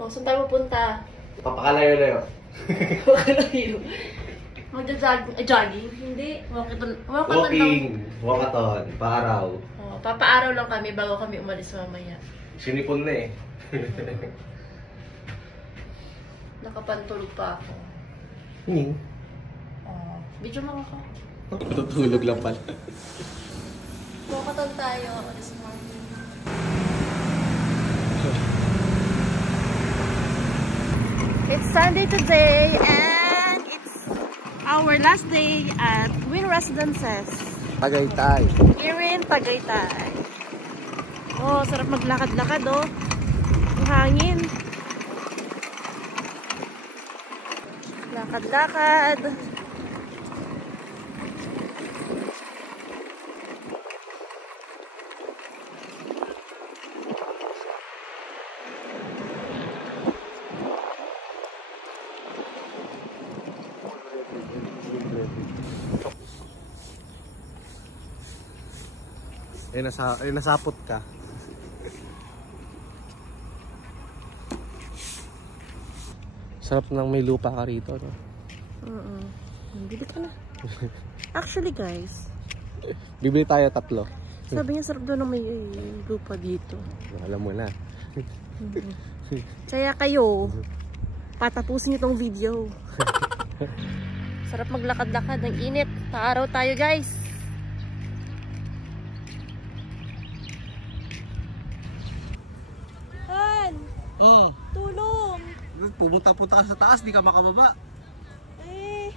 Oh, saan tayo pupunta? Papakalayo-layo. Papakalayo. Magja-jogging. Jogging? Hindi. Walking. Walkathon. Paaraw. Oh, papaaraw lang kami bago kami umalis mamaya. Sinipon na eh. Nakapantulog pa ako. Hining. Oh, video mo ako. Tutulog lang pala. Walkathon tayo this morning. It's Sunday today and it's our last day at Wynn Residences. Tagaytay. Here in Tagaytay. Oh, sarap maglakad-lakad oh. Ang hangin. Lakad-lakad. Nasapot ka. Sarap nang may lupa ka rito, no? Bili ka na. Actually, guys. Bibili tayo 3. Sabi niya sarap doon na may lupa dito. Alam mo na. Kaya kayo, patapusin niyo tong video. Sarap maglakad-lakad. Ang init. Paaraw tayo, guys. Oh, Tulong! pumunta-punta ka sa taas, di ka makababa. Eh,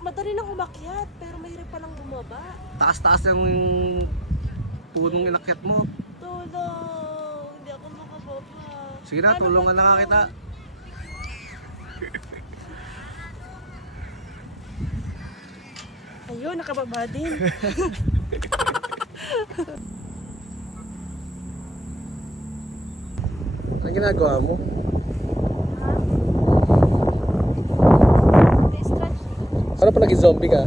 madali lang umakyat, pero mahirap palang bumaba. Taas-taas yung punong inakyat mo. Tulong! Hindi ako makababa. Sige na, tulungan na nga kita. Ayun, nakababa din. Ang ginagawa mo? Ano pa naging zombie ka?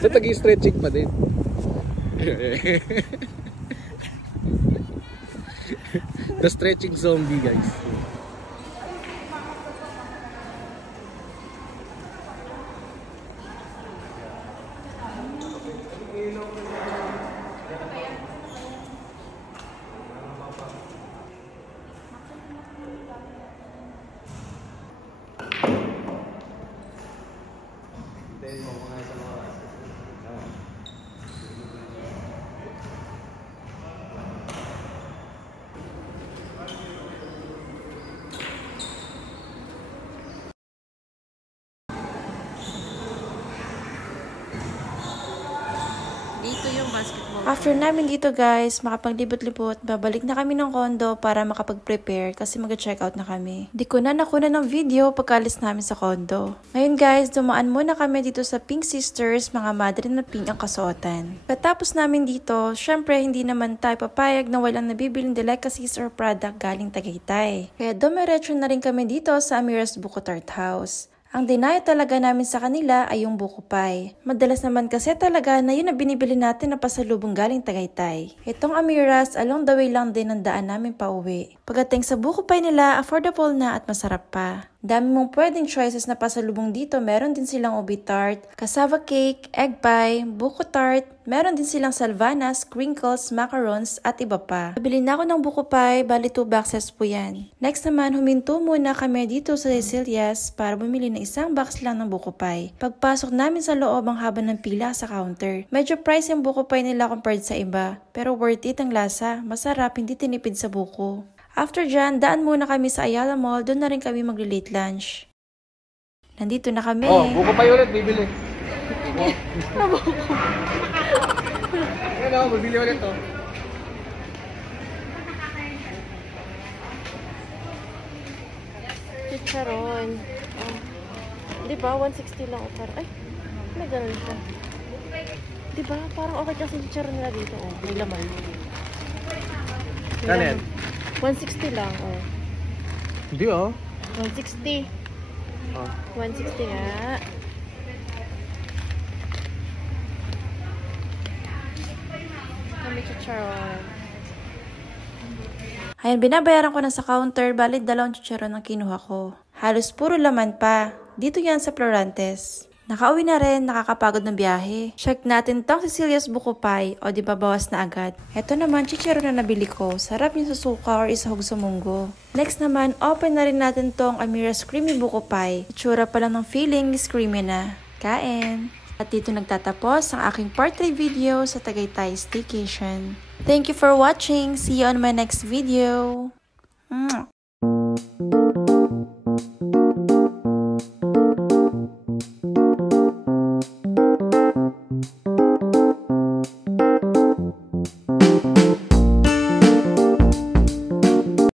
So naging stretching pa din. The stretching zombie, guys. Dito yung basketball. After namin dito guys, makapaglibot-libot, babalik na kami ng condo para makapag-prepare kasi mag-check out na kami. Di ko na nakuna ng video pagkalis namin sa condo. Ngayon guys, dumaan muna kami dito sa Pink Sisters, mga madre na pink ang kasuotan. Pagkatapos namin dito, syempre hindi naman tayo papayag na walang nabibiling delicacies or product galing Tagaytay. Kaya dumiretso na rin kami dito sa Amira's Buko Tart House. Ang dinayo talaga namin sa kanila ay yung buko pie. Madalas naman kasi talaga na yun na binibili natin na pasalubong galing Tagaytay. Itong Amira's, along the way lang din ang daan namin pa uwi. Pagdating sa buko pie nila, affordable na at masarap pa. Dami mong pwedeng choices na pasalubong dito. Meron din silang ubi tart, cassava cake, egg pie, buko tart. Meron din silang salvanas, crinkles, macarons at iba pa. Nabili na ako ng buko pie, bali 2 boxes po yan. Next naman, huminto muna kami dito sa Cecilia's para bumili ng isang box lang ng buko pie. Pagpasok namin sa loob, ang haba ng pila sa counter. Medyo price yung buko pie nila compared sa iba, pero worth it ang lasa. Masarap, hindi tinipid sa buko. After dyan, daan muna kami sa Ayala Mall, doon na rin kami mag-late lunch. Nandito na kami. Oh, buko pa ulit, bibili. Nabuko. Ayan o, bibili ulit o. Chicharon. Oh. Di ba? 160 lang. Ay, may ganun siya. Di ba? Parang okay kasi chicharon nila dito. Oh, may laman. Kanin? 160 lang. Oh. Hindi o. 160. Oh. 160 nga. Kami chicharon. Ayan, binabayaran ko na sa counter, bali 2 chicharon ang kinuha ko. Halos puro laman pa. Dito yan sa Florantes. Nakauwi na rin, nakakapagod ng biyahe. Check natin tong Cecilia's Buko Pie, o di ba bawas na agad. Ito naman, chicharon na nabili ko. Sarap yung susuka or isahog sa munggo. Next naman, open na rin natin tong Amira's Creamy Buko Pie. Itsura pa lang ng feeling is creamy na. Kain! At dito nagtatapos ang aking part 3 video sa Tagaytay Staycation. Thank you for watching. See you on my next video.